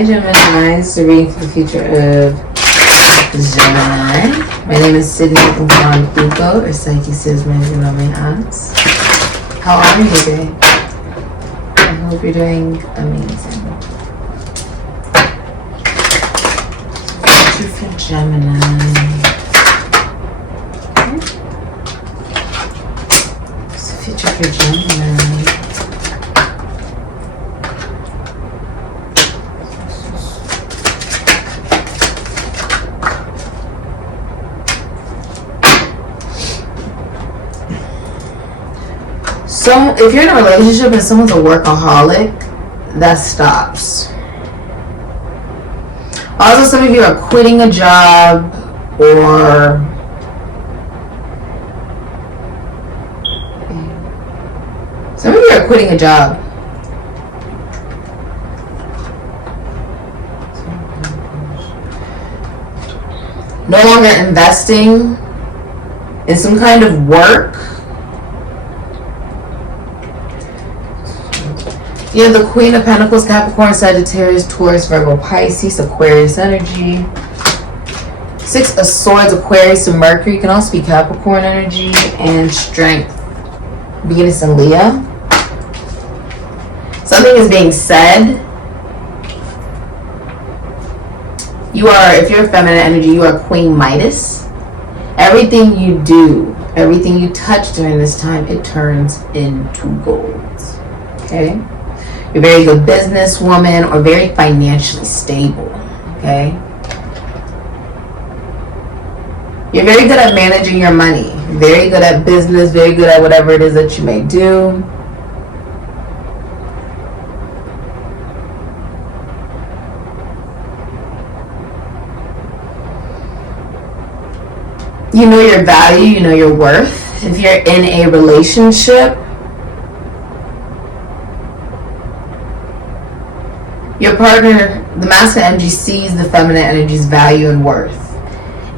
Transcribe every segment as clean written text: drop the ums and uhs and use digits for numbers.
Hi Gemini, it's the reading for the future of Gemini. My name is Sydney from Eco, or SIKIKSYD, my loving aunts. How are you today? I hope you're doing amazing. Future for Gemini. What's the future for Gemini? So if you're in a relationship and someone's a workaholic, that stops. Also, some of you are quitting a job or some of you are quitting a job. No longer investing in some kind of work. You have the Queen of Pentacles, Capricorn, Sagittarius, Taurus, Virgo, Pisces, Aquarius energy. Six of Swords, Aquarius, and Mercury can also be Capricorn energy, and Strength, Venus and Leo. Something is being said. You are, if you're feminine energy, you are Queen Midas. Everything you do, everything you touch during this time, it turns into gold. Okay? You're a very good businesswoman or very financially stable, okay? You're very good at managing your money, very good at business, very good at whatever it is that you may do. You know your value, you know your worth. If you're in a relationship, your partner, the masculine energy, sees the feminine energy's value and worth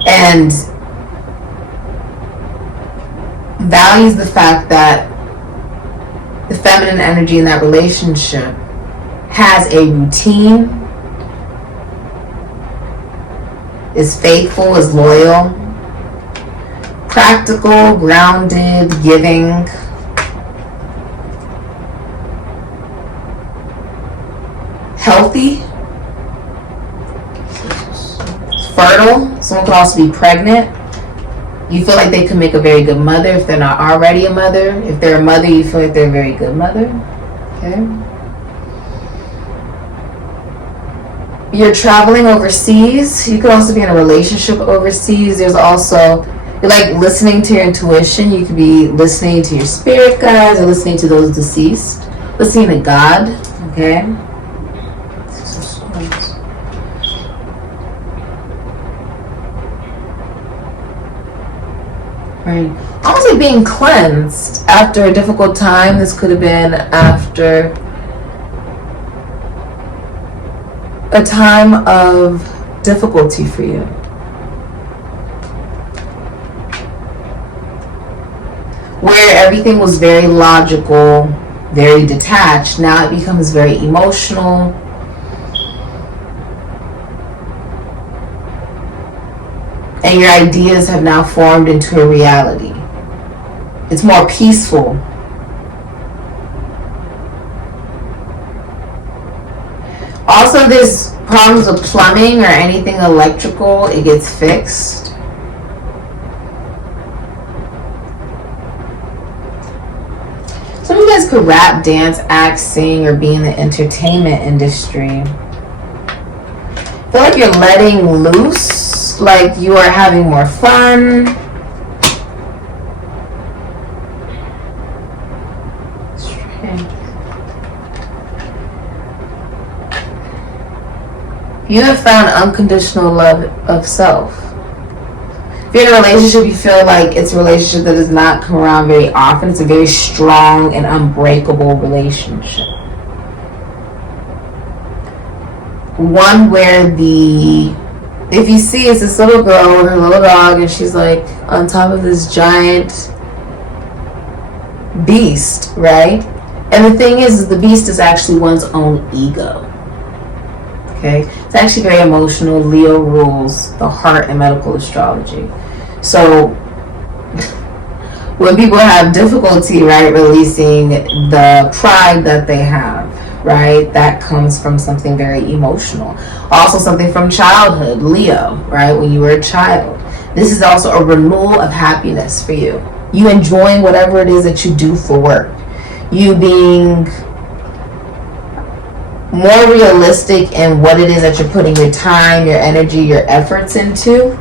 and values the fact that the feminine energy in that relationship has a routine, is faithful, is loyal, practical, grounded, giving. Healthy, fertile. Someone could also be pregnant. You feel like they could make a very good mother if they're not already a mother. If they're a mother, you feel like they're a very good mother. Okay. You're traveling overseas. You could also be in a relationship overseas. There's also, you're like listening to your intuition. You could be listening to your spirit guides or listening to those deceased. Listening to God. Okay. Right. Almost like being cleansed after a difficult time. This could have been after a time of difficulty for you. Where everything was very logical, very detached. Now it becomes very emotional. And your ideas have now formed into a reality. It's more peaceful. Also, if there's problems with plumbing or anything electrical, it gets fixed. Some of you guys could rap, dance, act, sing, or be in the entertainment industry. I feel like you're letting loose, like you are having more fun. You have found unconditional love of self. If you're in a relationship, you feel like it's a relationship that does not come around very often. It's a very strong and unbreakable relationship. One where if you see, it's this little girl with her little dog, and she's like on top of this giant beast, right? And the thing is the beast is actually one's own ego. Okay, it's actually very emotional. Leo rules the heart in medical astrology. So when people have difficulty, right, releasing the pride that they have, right, that comes from something very emotional. Also something from childhood, Leo, right, when you were a child. This is also a renewal of happiness for you. You enjoying whatever it is that you do for work. You being more realistic in what it is that you're putting your time, your energy, your efforts into.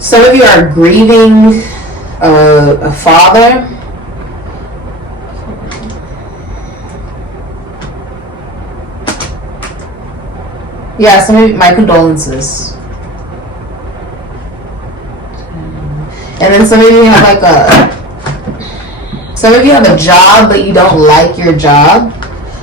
Some of you are grieving a father. Yeah, some of you, my condolences. And then some of you have a job, but you don't like your job.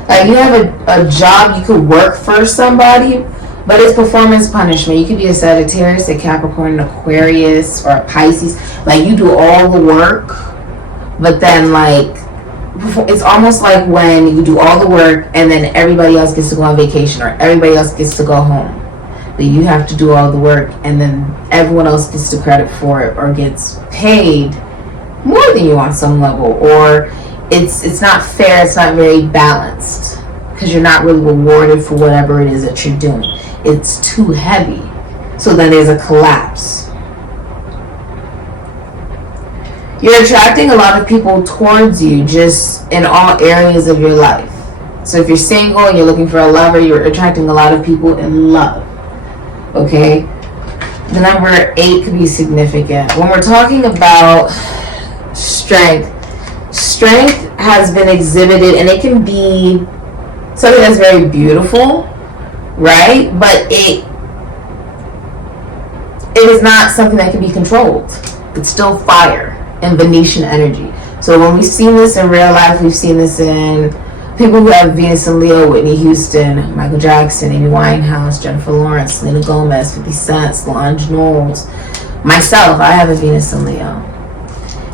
Like you have a job, you could work for somebody, but it's performance punishment. You could be a Sagittarius, a Capricorn, an Aquarius, or a Pisces. Like you do all the work, but then like it's almost like when you do all the work and then everybody else gets to go on vacation or everybody else gets to go home. But you have to do all the work and then everyone else gets the credit for it or gets paid more than you on some level, or it's not fair, it's not very balanced because you're not really rewarded for whatever it is that you're doing. It's too heavy. So then there's a collapse. You're attracting a lot of people towards you just in all areas of your life. So if you're single and you're looking for a lover, you're attracting a lot of people in love. Okay? The number 8 could be significant. When we're talking about strength has been exhibited, and it can be something that's very beautiful, right? But it is not something that can be controlled. It's still fire and Venetian energy. So when we've seen this in real life, we've seen this in people who have Venus and Leo: Whitney Houston, Michael Jackson, Amy Winehouse, Jennifer Lawrence, Selena Gomez, 50 Cent, Solange Knowles. Myself, I have a Venus and Leo.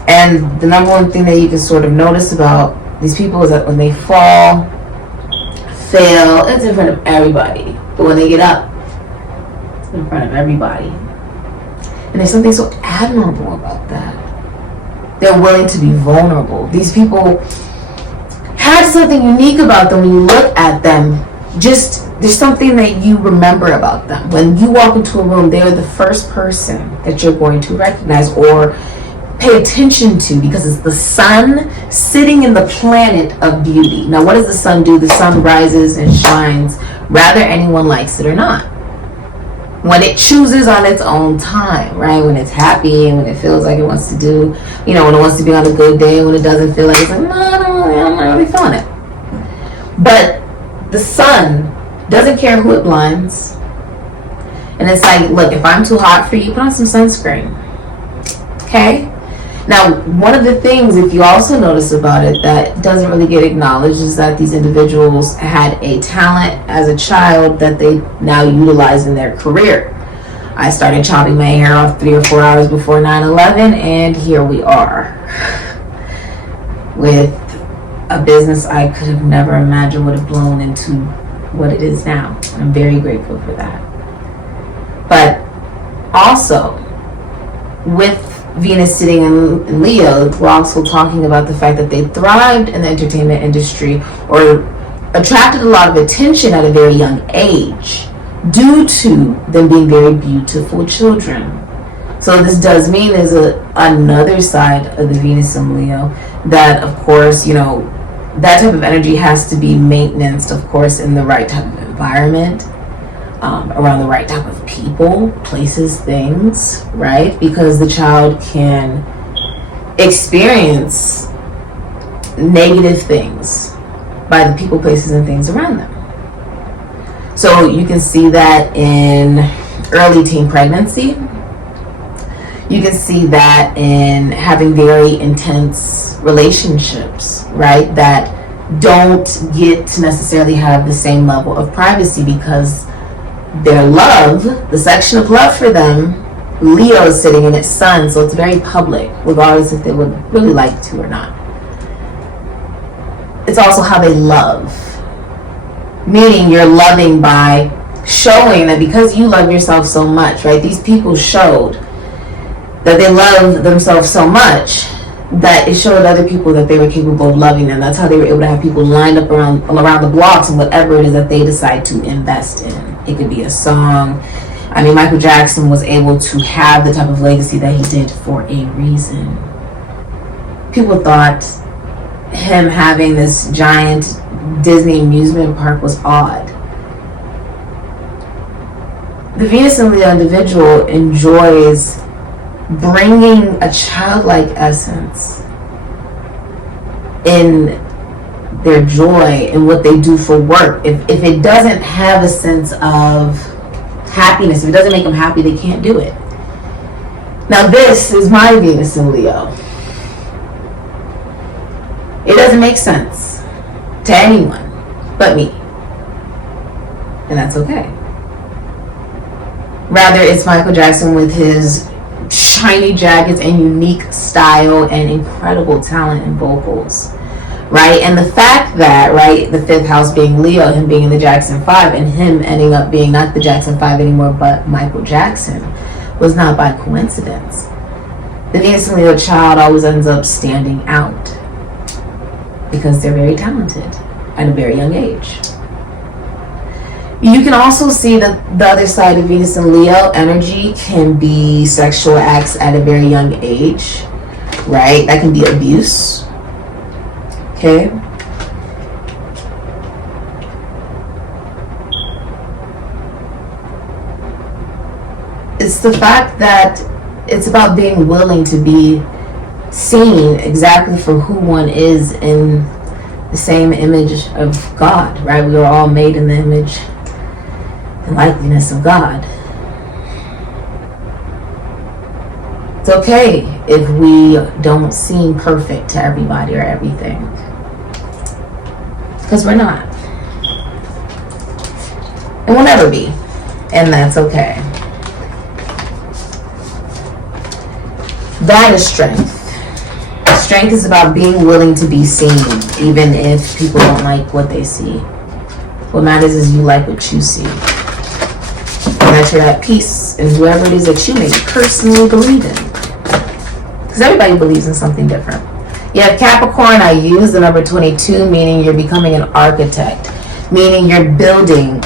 And the number one thing that you can sort of notice about these people is that when they fail, it's in front of everybody. But when they get up, it's in front of everybody. And there's something so admirable about that. They're willing to be vulnerable. These people have something unique about them when you look at them. Just, there's something that you remember about them. When you walk into a room, they're the first person that you're going to recognize or pay attention to, because it's the sun sitting in the planet of beauty. Now, what does the sun do? The sun rises and shines, whether anyone likes it or not. When it chooses on its own time, right? When it's happy and when it feels like it wants to do, when it wants to be on a good day, when it doesn't feel like it's like, no, I'm not really feeling it. But the sun doesn't care who it blinds. And it's like, look, if I'm too hot for you, put on some sunscreen. Okay? Now, one of the things, if you also notice about it, that doesn't really get acknowledged is that these individuals had a talent as a child that they now utilize in their career. I started chopping my hair off 3 or 4 hours before 9/11, and here we are with a business I could have never imagined would have blown into what it is now. I'm very grateful for that. But also, with Venus sitting in Leo, we're also talking about the fact that they thrived in the entertainment industry or attracted a lot of attention at a very young age due to them being very beautiful children. So this does mean there's another side of the Venus in Leo that, of course, that type of energy has to be maintained, of course, in the right type of environment. Around the right type of people, places, things, right? Because the child can experience negative things by the people, places, and things around them. So you can see that in early teen pregnancy. You can see that in having very intense relationships, right? That don't get to necessarily have the same level of privacy because their love, the section of love for them, Leo is sitting in its sun, so it's very public, regardless if they would really like to or not. it's also how they love. Meaning you're loving by showing that because you love yourself so much, right? These people showed that they love themselves so much that it showed other people that they were capable of loving them. That's how they were able to have people lined up around the blocks and whatever it is that they decide to invest in. It could be a song. I mean, Michael Jackson was able to have the type of legacy that he did for a reason. People thought him having this giant Disney amusement park was odd. The Venus and Leo individual enjoys bringing a childlike essence in their joy and what they do for work. If it doesn't have a sense of happiness, if it doesn't make them happy, they can't do it. Now this is my Venus in Leo. It doesn't make sense to anyone but me. And that's okay. Rather, it's Michael Jackson with his shiny jackets and unique style and incredible talent and vocals, right? And the fact that, right, the fifth house being Leo, him being in the Jackson 5, and him ending up being not the Jackson 5 anymore, but Michael Jackson, was not by coincidence. The Venus and Leo child always ends up standing out because they're very talented at a very young age. You can also see that the other side of Venus and Leo energy can be sexual acts at a very young age, right? That can be abuse. Okay. It's the fact that it's about being willing to be seen exactly for who one is in the same image of God, right? We are all made in the image and likeness of God. It's okay if we don't seem perfect to everybody or everything, because we're not, and we'll never be, and that's okay. That is strength. Strength is about being willing to be seen, even if people don't like what they see. What matters is you like what you see, and that you're at peace in whoever it is that you may personally believe in, because everybody believes in something different. You have Capricorn. I use the number 22, meaning you're becoming an architect, meaning you're building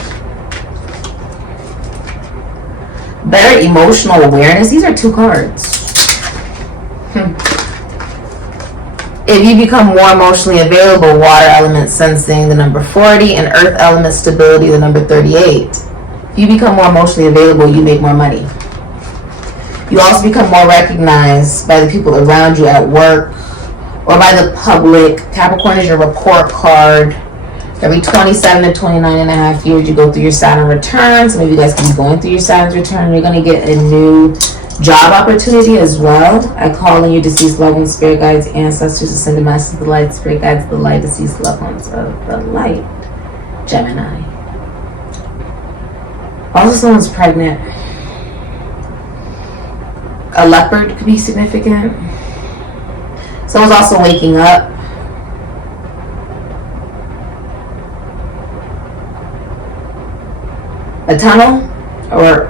better emotional awareness. These are two cards. If you become more emotionally available, water element sensing, the number 40, and earth element stability, the number 38. If you become more emotionally available, you make more money. You also become more recognized by the people around you at work or by the public. Capricorn is your report card. Every 27 to 29 and a half years, you go through your Saturn return. So maybe you guys can be going through your Saturn's return. You're going to get a new job opportunity as well. I call in your deceased loved ones, spirit guides, ancestors, ascended masters of the light, spirit guides of the light, deceased loved ones of the light. Gemini. Also, someone's pregnant. A leopard could be significant. Someone's also waking up. A tunnel, or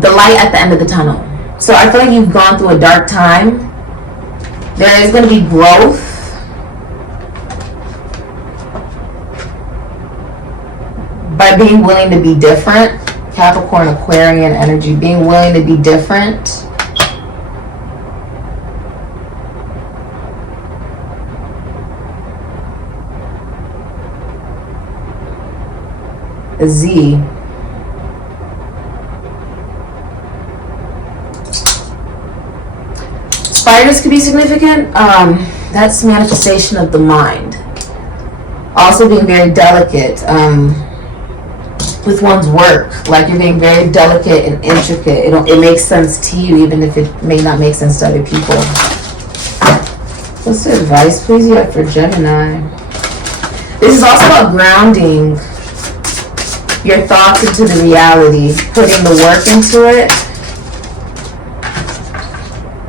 the light at the end of the tunnel. So I feel like you've gone through a dark time. There is going to be growth. By being willing to be different. Capricorn, Aquarian energy. Being willing to be different. A Z. Spiders could be significant. That's manifestation of the mind. Also being very delicate with one's work. Like you're being very delicate and intricate. It makes sense to you even if it may not make sense to other people. What's the advice, please, you have for Gemini? This is also about grounding your thoughts into the reality, putting the work into it.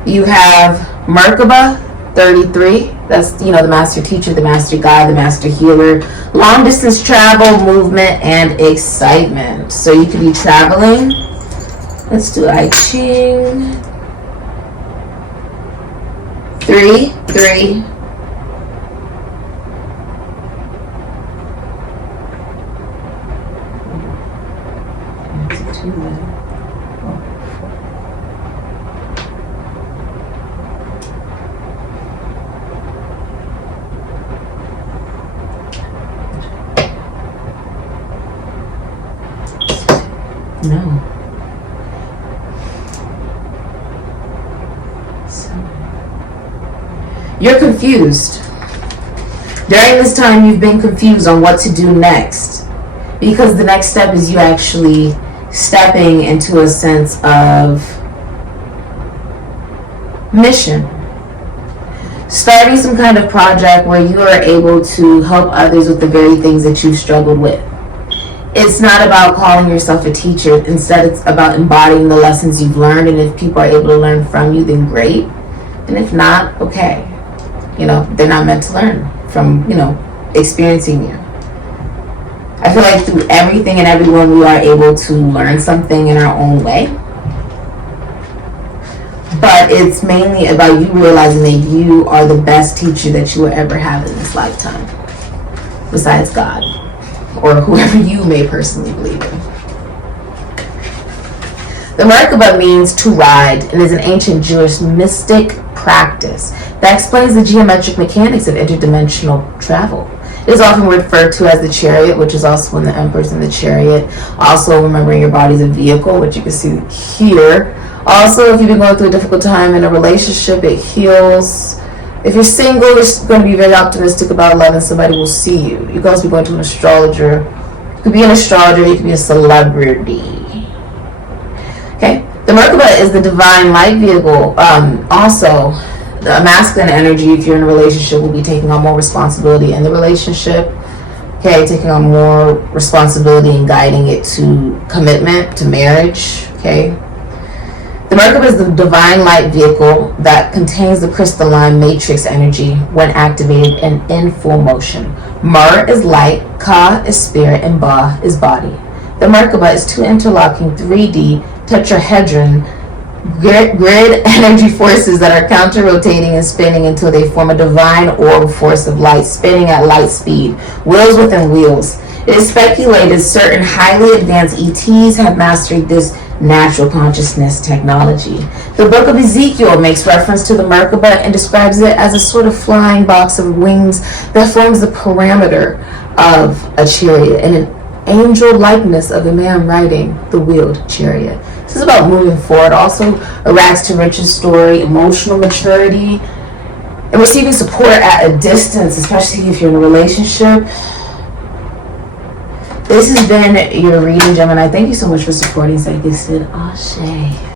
You have Merkaba, 33. That's, the master teacher, the master guide, the master healer. Long distance travel, movement, and excitement. So you could be traveling. Let's do I Ching. 3, 3. No. You're confused. During this time, you've been confused on what to do next. Because the next step is you actually stepping into a sense of mission. Starting some kind of project where you are able to help others with the very things that you've struggled with. It's not about calling yourself a teacher. Instead, it's about embodying the lessons you've learned. And if people are able to learn from you, then great. And if not, okay. They're not meant to learn from, experiencing you. I feel like through everything and everyone, we are able to learn something in our own way. But it's mainly about you realizing that you are the best teacher that you will ever have in this lifetime. Besides God. Or whoever you may personally believe in. The Merkaba means to ride and is an ancient Jewish mystic practice that explains the geometric mechanics of interdimensional travel. It is often referred to as the chariot, which is also when the emperor's in the chariot. Also, remembering your body is a vehicle, which you can see here. Also, if you've been going through a difficult time in a relationship, it heals. If you're single, you're going to be very optimistic about love and somebody will see you. You can also be going to an astrologer. You could be an astrologer, you could be a celebrity. Okay, the Merkaba is the divine light vehicle. Also, the masculine energy, if you're in a relationship, will be taking on more responsibility in the relationship. Okay, taking on more responsibility and guiding it to commitment, to marriage. Okay. The Merkaba is the divine light vehicle that contains the crystalline matrix energy when activated and in full motion. Mer is light, Ka is spirit, and Ba is body. The Merkaba is two interlocking 3D tetrahedron grid energy forces that are counter-rotating and spinning until they form a divine orb force of light spinning at light speed, wheels within wheels. It is speculated certain highly advanced ETs have mastered this natural consciousness technology. The book of Ezekiel makes reference to the Merkaba and describes it as a sort of flying box of wings that forms the parameter of a chariot and an angel likeness of a man riding the wheeled chariot. This is about moving forward. Also, a rags to riches story, emotional maturity, and receiving support at a distance, especially if you're in a relationship. This has been your reading, Gemini. Thank you so much for supporting SIKIKSYD. Ashe.